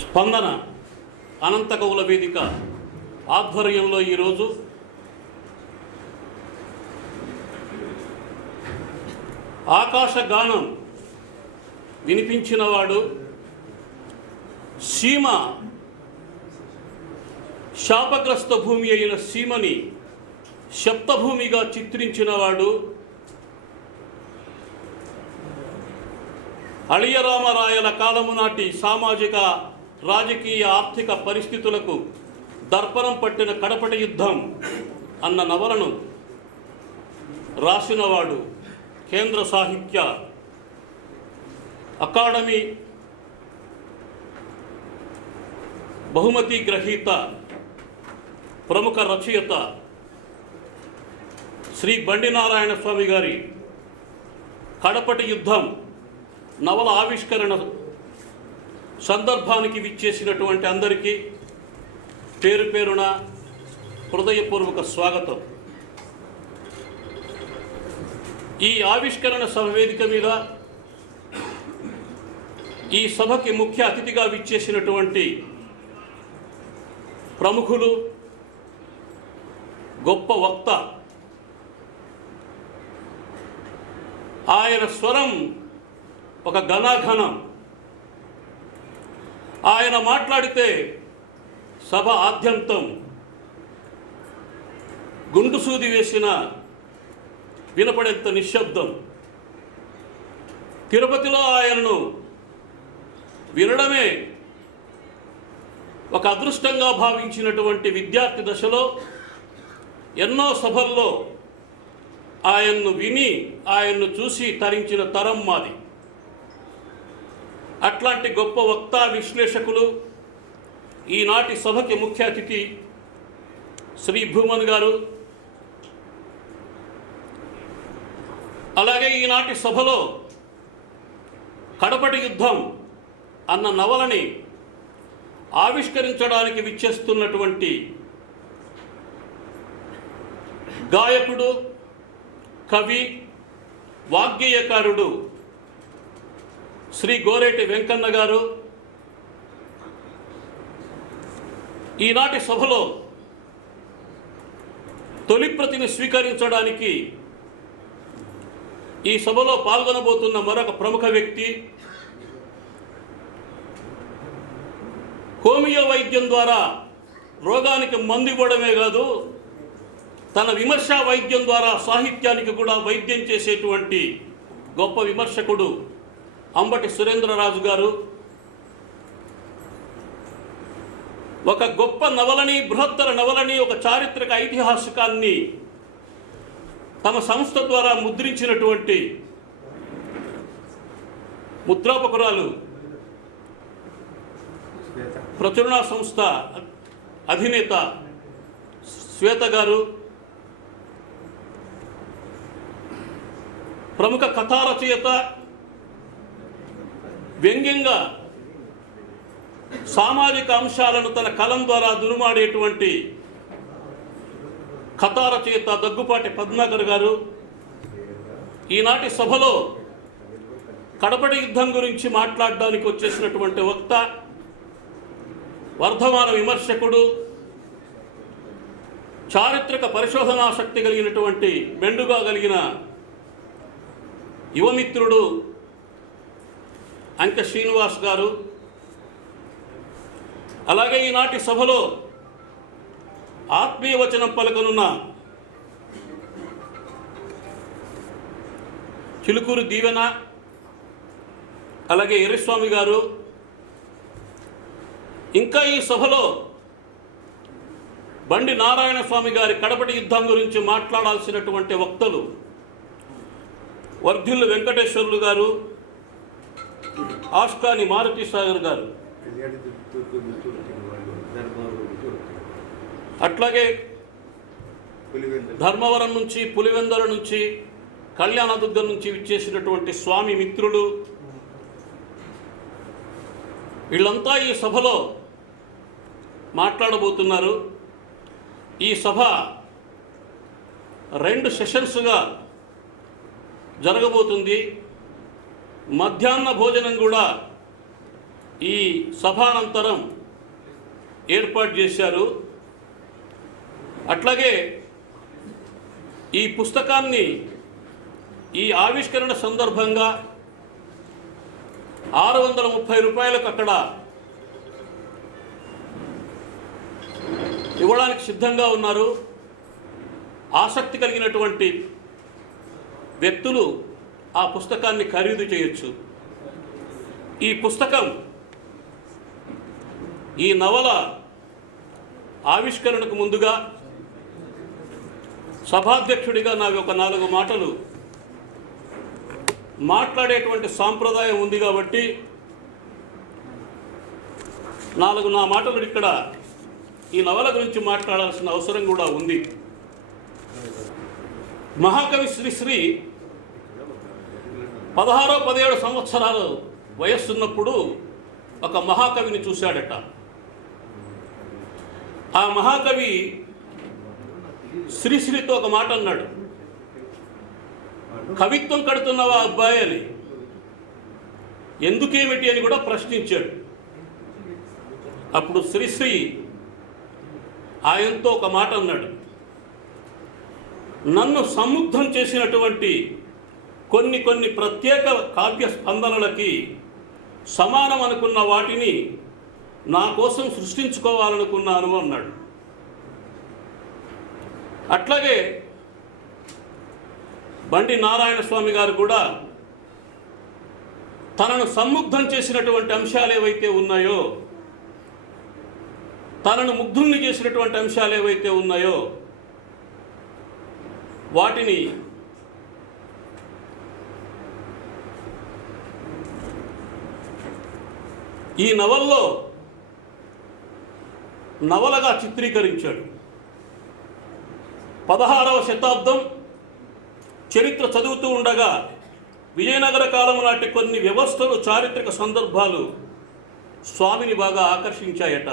స్పందన అనంత కవుల వేదిక ఆధ్వర్యంలో ఈరోజు ఆకాశగానం వినిపించినవాడు, సీమ శాపగ్రస్త భూమి అయిన సీమని శప్తభూమిగా చిత్రించినవాడు, అళియరామరాయల కాలము నాటి సామాజిక రాజకీయ ఆర్థిక పరిస్థితులకు దర్పణం పట్టిన కడపటి యుద్ధం అన్న నవలను రాసినవాడు కేంద్ర సాహిత్య అకాడమీ బహుమతి గ్రహీత ప్రముఖ రచయిత శ్రీ బండి నారాయణ స్వామి గారి కడపటి యుద్ధం నవల ఆవిష్కరణ సందర్భానికి విచ్చేసినటువంటి అందరికీ పేరు పేరున హృదయపూర్వక స్వాగతం. ఈ ఆవిష్కరణ సభ వేదిక మీద ఈ సభకి ముఖ్య అతిథిగా విచ్చేసినటువంటి ప్రముఖులు, గొప్ప వక్త, ఆయన స్వరం ఒక ఘనాఘనం. ఆయన మాట్లాడితే సభ ఆద్యంతం గుండు సూది వేసిన వినపడేంత నిశ్శబ్దం. తిరుపతిలో ఆయనను వినడమే ఒక అదృష్టంగా భావించినటువంటి విద్యార్థి దశలో ఎన్నో సభల్లో ఆయన్ను విని ఆయన్ను చూసి తరించిన తరం మాది. అట్లాంటి గొప్ప వక్త, విశ్లేషకులు ఈనాటి సభకి ముఖ్య అతిథి శ్రీ భూమన్ గారు. అలాగే ఈనాటి సభలో కడపటి యుద్ధం అన్న నవలని ఆవిష్కరించడానికి విచ్చేస్తున్నటువంటి గాయకుడు, కవి, వాగ్గేయకారుడు శ్రీ గోరేటి వెంకన్న గారు. ఈనాటి సభలో తొలి ప్రతిని స్వీకరించడానికి ఈ సభలో పాల్గొనబోతున్న మరొక ప్రముఖ వ్యక్తి, హోమియో వైద్యం ద్వారా రోగానికి మందు ఇవ్వడమే కాదు, తన విమర్శా వైద్యం ద్వారా సాహిత్యానికి కూడా వైద్యం చేసేటువంటి గొప్ప విమర్శకుడు అంబటి సురేంద్రరాజు గారు. ఒక గొప్ప నవలని, బృహత్తర నవలని, ఒక చారిత్రక ఐతిహాసికాన్ని తమ సంస్థ ద్వారా ముద్రించినటువంటి ముద్రాపకురాలు, ప్రచురణ సంస్థ అధినేత శ్వేత గారు, ప్రముఖ కథా రచయిత, వ్యంగ్యంగా సామాజిక అంశాలను తన కలం ద్వారా దురుమాడేటువంటి కథా రచయిత దగ్గుపాటి పద్మాకర్ గారు. ఈనాటి సభలో కడపటి యుద్ధం గురించి మాట్లాడడానికి వచ్చేసినటువంటి వక్త, వర్ధమాన విమర్శకుడు, చారిత్రక పరిశోధనాశక్తి కలిగినటువంటి మెండుగా కలిగిన యువమిత్రుడు అంక శ్రీనివాస్ గారు. అలాగే ఈనాటి సభలో ఆత్మీయ వచనం పలకనున్న చిలుకూరు దీవెన, అలాగే ఎర్రస్వామి గారు. ఇంకా ఈ సభలో బండి నారాయణ స్వామి గారి కడపటి యుద్ధం గురించి మాట్లాడాల్సినటువంటి వక్తలు వర్ధిల్లు వెంకటేశ్వర్లు గారు, ఆష్కాని మారుతి సాగర్ గారు. అట్లాగే ధర్మవరం నుంచి, పులివెందుల నుంచి, కళ్యాణదుర్గం నుంచి విచ్చేసినటువంటి స్వామి మిత్రులు, వీళ్ళంతా ఈ సభలో మాట్లాడబోతున్నారు. ఈ సభ 2 సెషన్స్గా జరగబోతుంది. మధ్యాహ్న భోజనం కూడా ఈ సభానంతరం ఏర్పాటు చేశారు. అట్లాగే ఈ పుస్తకాన్ని ఈ ఆవిష్కరణ సందర్భంగా 630 రూపాయలకు అక్కడ ఇవ్వడానికి సిద్ధంగా ఉన్నారు. ఆసక్తి కలిగినటువంటి వ్యక్తులు ఆ పుస్తకాన్ని ఖరీదు చేయొచ్చు. ఈ పుస్తకం, ఈ నవల ఆవిష్కరణకు ముందుగా సభాధ్యక్షుడిగా నాకు ఒక 4 మాటలు మాట్లాడేటువంటి సాంప్రదాయం ఉంది కాబట్టి 4 నా మాటలు ఇక్కడ ఈ నవల గురించి మాట్లాడాల్సిన అవసరం కూడా ఉంది. మహాకవి శ్రీశ్రీ 16-17 సంవత్సరాలు వయస్సున్నప్పుడు ఒక మహాకవిని చూశాడట. ఆ మహాకవి శ్రీశ్రీతో ఒక మాట అన్నాడు, కవిత్వం కడుతున్నావా అబ్బాయి అని. ఎందుకేమిటి అని కూడా ప్రశ్నించాడు. అప్పుడు శ్రీశ్రీ ఆయనతో ఒక మాట అన్నాడు, నన్ను సముగ్ధం చేసినటువంటి కొన్ని ప్రత్యేక కావ్య స్పందనలకి సమానం అనుకున్న వాటిని నా కోసం సృష్టించుకోవాలనుకున్నాను అన్నాడు. అట్లాగే బండి నారాయణ స్వామి గారు కూడా తనను సముగ్ధం చేసినటువంటి అంశాలు ఏవైతే ఉన్నాయో, తనను ముగ్ధుల్ని చేసినటువంటి అంశాలు ఏవైతే ఉన్నాయో వాటిని ఈ నవల్లో నవలగా చిత్రీకరించాడు. 16వ శతాబ్దం చరిత్ర చదువుతూ ఉండగా విజయనగర కాలం నాటి కొన్ని వ్యవస్థలు, చారిత్రక సందర్భాలు స్వామిని బాగా ఆకర్షించాయట.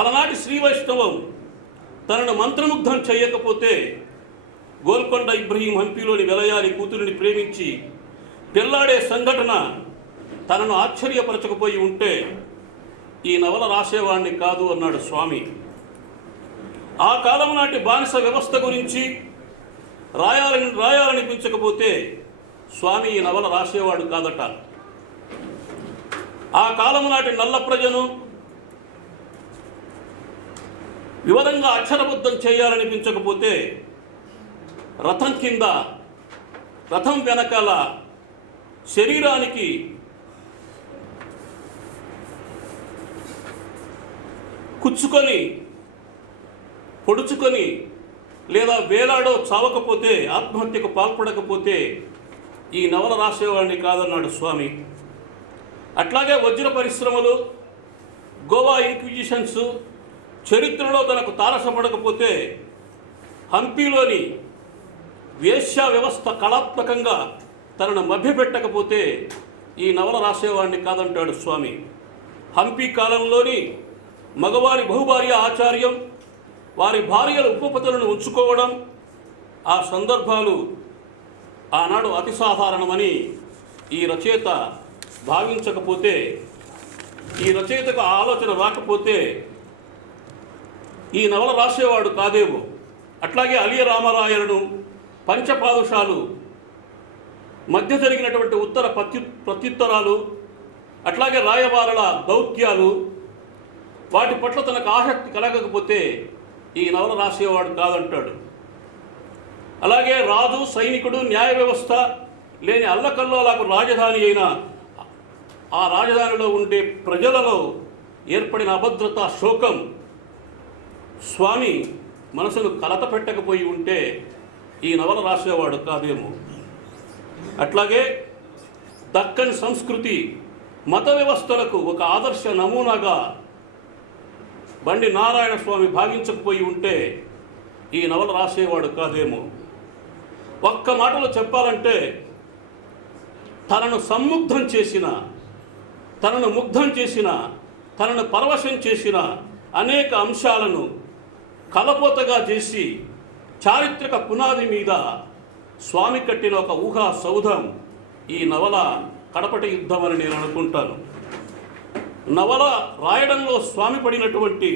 అలనాటి శ్రీ వైష్ణవం తనను మంత్రముగ్ధం చేయకపోతే గోల్కొండ ఇబ్రహీం హంపీలోని వెలయాలి కూతురిని ప్రేమించి పెళ్లాడే సంఘటన తనను ఆశ్చర్యపరచకపోయి ఉంటే ఈ నవల రాసేవాణ్ణి కాదు అన్నాడు స్వామి. ఆ కాలం నాటి బానిస వ్యవస్థ గురించి రాయాలనిపించకపోతే స్వామి ఈ నవల రాసేవాడు కాదట. ఆ కాలం నాటి నల్ల ప్రజను వివరంగా అక్షరబద్ధం చేయాలనిపించకపోతే రథం కింద, రథం వెనకాల శరీరానికి కుచ్చుకొని, పొడుచుకొని లేదా వేలాడో చావకపోతే, ఆత్మహత్యకు పాల్పడకపోతే ఈ నవల రాసేవాడిని కాదన్నాడు స్వామి. అట్లాగే వజ్ర పరిశ్రమలు, గోవా ఇంక్విజిషన్స్ చరిత్రలో తనకు తారసపడకపోతే, హంపీలోని వేశ్యా వ్యవస్థ కళాత్మకంగా తనను మభ్యపెట్టకపోతే ఈ నవల రాసేవాడిని కాదంటాడు స్వామి. హంపీ కాలంలోని మగవారి బహుభార్య ఆచార్యం, వారి భార్యల ఉపపతులను ఉంచుకోవడం, ఆ సందర్భాలు ఆనాడు అతి సాధారణమని ఈ రచయిత భావించకపోతే, ఈ రచయితకు ఆలోచన రాకపోతే ఈ నవల రాసేవాడు కాదేమో. అట్లాగే అలియ రామరాయలను, పంచపాదుషాలు, మధ్య జరిగినటువంటి ఉత్తర ప్రత్యుత్తరాలు, అట్లాగే రాయబారుల దౌత్యాలు, వాటి పట్ల తనకు ఆసక్తి కలగకపోతే ఈ నవల రాసేవాడు కాదంటాడు. అలాగే రాజు, సైనికుడు, న్యాయ వ్యవస్థ లేని అల్లకల్లోలకు రాజధాని అయిన ఆ రాజధానిలో ఉండే ప్రజలలో ఏర్పడిన అభద్రత, శోకం స్వామి మనసును కలత పెట్టకపోయి ఉంటే ఈ నవల రాసేవాడు కాదేమో. అట్లాగే దక్కన్ సంస్కృతి, మత వ్యవస్థలకు ఒక ఆదర్శ నమూనాగా బండి నారాయణ స్వామి భావించకపోయి ఉంటే ఈ నవల రాసేవాడు కాదేమో. ఒక్క మాటలో చెప్పాలంటే తనను సమ్ముగ్ధం చేసిన, తనను ముగ్ధం చేసిన, తనను పరవశం చేసిన అనేక అంశాలను కలపోతగా చేసి చారిత్రక పునాది మీద స్వామి కట్టిన ఒక ఊహా సౌధం ఈ నవల కడపటి యుద్ధం అని నేను అనుకుంటాను. నవల రాయడంలో స్వామి పడినటువంటి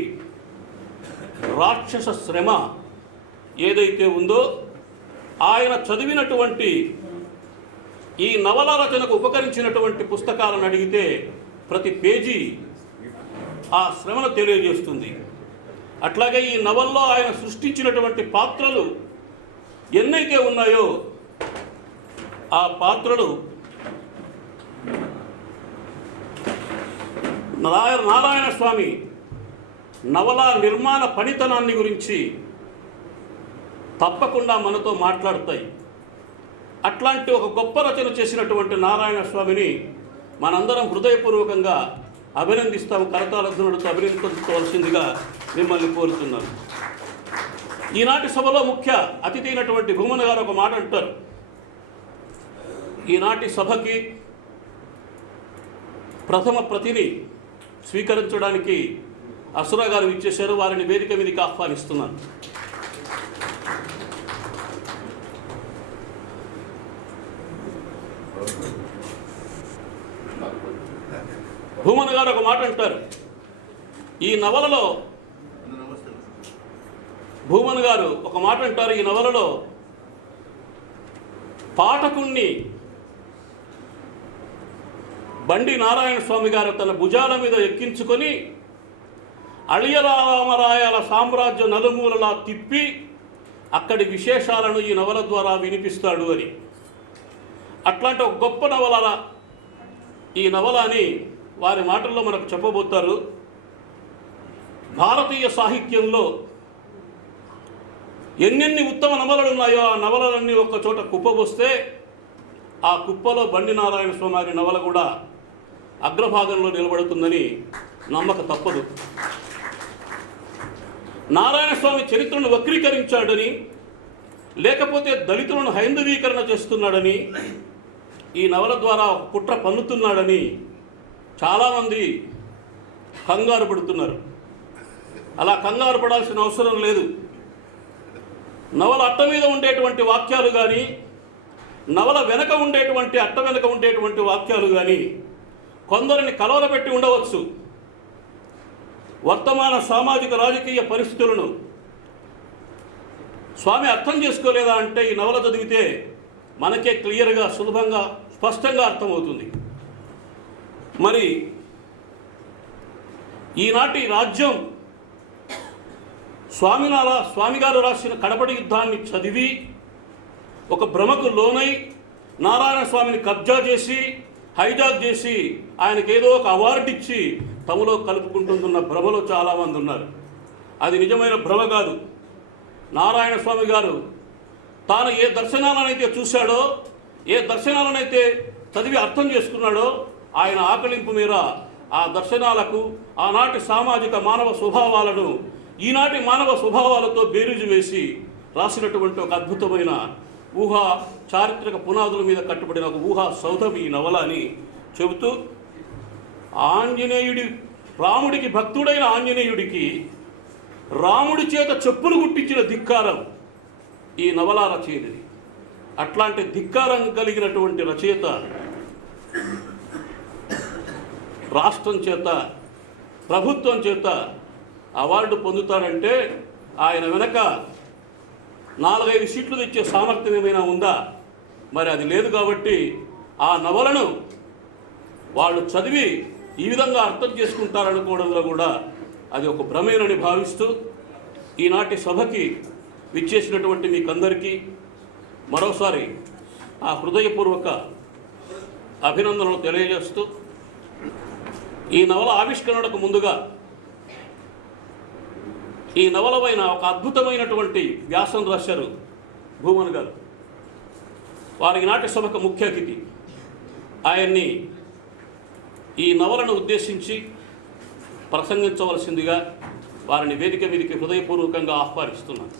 రాక్షస శ్రమ ఏదైతే ఉందో, ఆయన చదివినటువంటి ఈ నవల రచనకు ఉపకరించినటువంటి పుస్తకాలను అడిగితే ప్రతి పేజీ ఆ శ్రమను తెలియజేస్తుంది. అట్లాగే ఈ నవల్లో ఆయన సృష్టించినటువంటి పాత్రలు ఎన్నైతే ఉన్నాయో ఆ పాత్రలు నారాయణ స్వామి నవల నిర్మాణ పనితనాన్ని గురించి తప్పకుండా మనతో మాట్లాడతాయి. అట్లాంటి ఒక గొప్ప రచన చేసినటువంటి నారాయణ స్వామిని మనందరం హృదయపూర్వకంగా అభినందిస్తాము. కరతాళధ్వనులతో అభినందించవలసిందిగా మిమ్మల్ని కోరుతున్నాను. ఈనాటి సభలో ముఖ్య అతిథి అయినటువంటి భూమన గారు ఒక మాట అంటారు. ఈనాటి సభకి ప్రథమ ప్రతిని స్వీకరించడానికి అసురా గారు ఇచ్చేశారు. వారిని వేదిక మీదకి ఆహ్వానిస్తున్నాను. భూమన గారు ఒక మాట అంటారు. ఈ నవలలో భూమన్ గారు ఒక మాట అంటారు. ఈ నవలలో పాఠకుణ్ణి బండి నారాయణ స్వామి గారు తన భుజాల మీద ఎక్కించుకొని అళియరామరాయాల సామ్రాజ్య నలుమూలలా తిప్పి అక్కడి విశేషాలను ఈ నవల ద్వారా వినిపిస్తాడు అని. అట్లాంటి ఒక గొప్ప నవల ఈ నవల అని వారి మాటల్లో మనకు చెప్పబోతారు. భారతీయ సాహిత్యంలో ఎన్నెన్ని ఉత్తమ నవలలు ఉన్నాయో ఆ నవలలన్నీ ఒక్క చోట కుప్పబోస్తే ఆ కుప్పలో బండి నారాయణ స్వామి గారి నవల కూడా అగ్రభాగంలో నిలబడుతుందని నమ్మక తప్పదు. నారాయణ స్వామి చరిత్రను వక్రీకరించాడని, లేకపోతే దళితులను హైందవీకరణ చేస్తున్నాడని, ఈ నవల ద్వారా ఒక కుట్ర పన్నుతున్నాడని చాలామంది కంగారు పడుతున్నారు. అలా కంగారు పడాల్సిన అవసరం లేదు. నవల అట్ట మీద ఉండేటువంటి వాక్యాలు కానీ, నవల వెనక ఉండేటువంటి అట్ట వెనక ఉండేటువంటి వాక్యాలు కానీ కొందరిని కలవరపెట్టి ఉండవచ్చు. వర్తమాన సామాజిక రాజకీయ పరిస్థితులను స్వామి అర్థం చేసుకోలేదా అంటే ఈ నవల చదివితే మనకే క్లియర్గా, సులభంగా, స్పష్టంగా అర్థమవుతుంది. మరి ఈనాటి రాజ్యం స్వామి గారు రాసిన కడపటి యుద్ధాన్ని చదివి ఒక భ్రమకు లోనై నారాయణ స్వామిని కబ్జా చేసి, హైజాక్ చేసి, ఆయనకి ఏదో ఒక అవార్డు ఇచ్చి తమలో కలుపుకుంటున్న భ్రమలో చాలామంది ఉన్నారు. అది నిజమైన భ్రమ కాదు. నారాయణ స్వామి గారు తాను ఏ దర్శనాలనైతే చూశాడో, ఏ దర్శనాలనైతే చదివి అర్థం చేసుకున్నాడో, ఆయన ఆకలింపు మేర ఆ దర్శనాలకు ఆనాటి సామాజిక మానవ స్వభావాలను ఈనాటి మానవ స్వభావాలతో బేరీజు వేసి రాసినటువంటి ఒక అద్భుతమైన ఊహా చారిత్రక పునాదుల మీద కట్టుబడిన ఒక ఊహా సౌధం ఈ నవల అని చెబుతూ, రాముడికి భక్తుడైన ఆంజనేయుడికి రాముడి చేత చెప్పులు గుట్టించిన ధిక్కారం ఈ నవల రచయితది. అట్లాంటి ధిక్కారం కలిగినటువంటి రచయిత రాష్ట్రం చేత, ప్రభుత్వం చేత అవార్డు పొందుతాడంటే ఆయన వెనక 4-5 సీట్లు తెచ్చే సామర్థ్యం ఏమైనా ఉందా? మరి అది లేదు. కాబట్టి ఆ నవలను వాళ్ళు చదివి ఈ విధంగా అర్థం చేసుకుంటారనుకోవడంలో కూడా అది ఒక భ్రమేనని భావిస్తూ ఈనాటి సభకి విచ్చేసినటువంటి మీకందరికీ మరోసారి ఆ హృదయపూర్వక అభినందనలు తెలియజేస్తూ, ఈ నవల ఆవిష్కరణకు ముందుగా ఈ నవల పైన ఒక అద్భుతమైనటువంటి వ్యాసం రాశారు భూమన్ గారు. వారి నాటి సభకు ముఖ్య అతిథి. ఆయన్ని ఈ నవలను ఉద్దేశించి ప్రసంగించవలసిందిగా వారిని వేదిక మీదకి హృదయపూర్వకంగా ఆహ్వానిస్తున్నాను.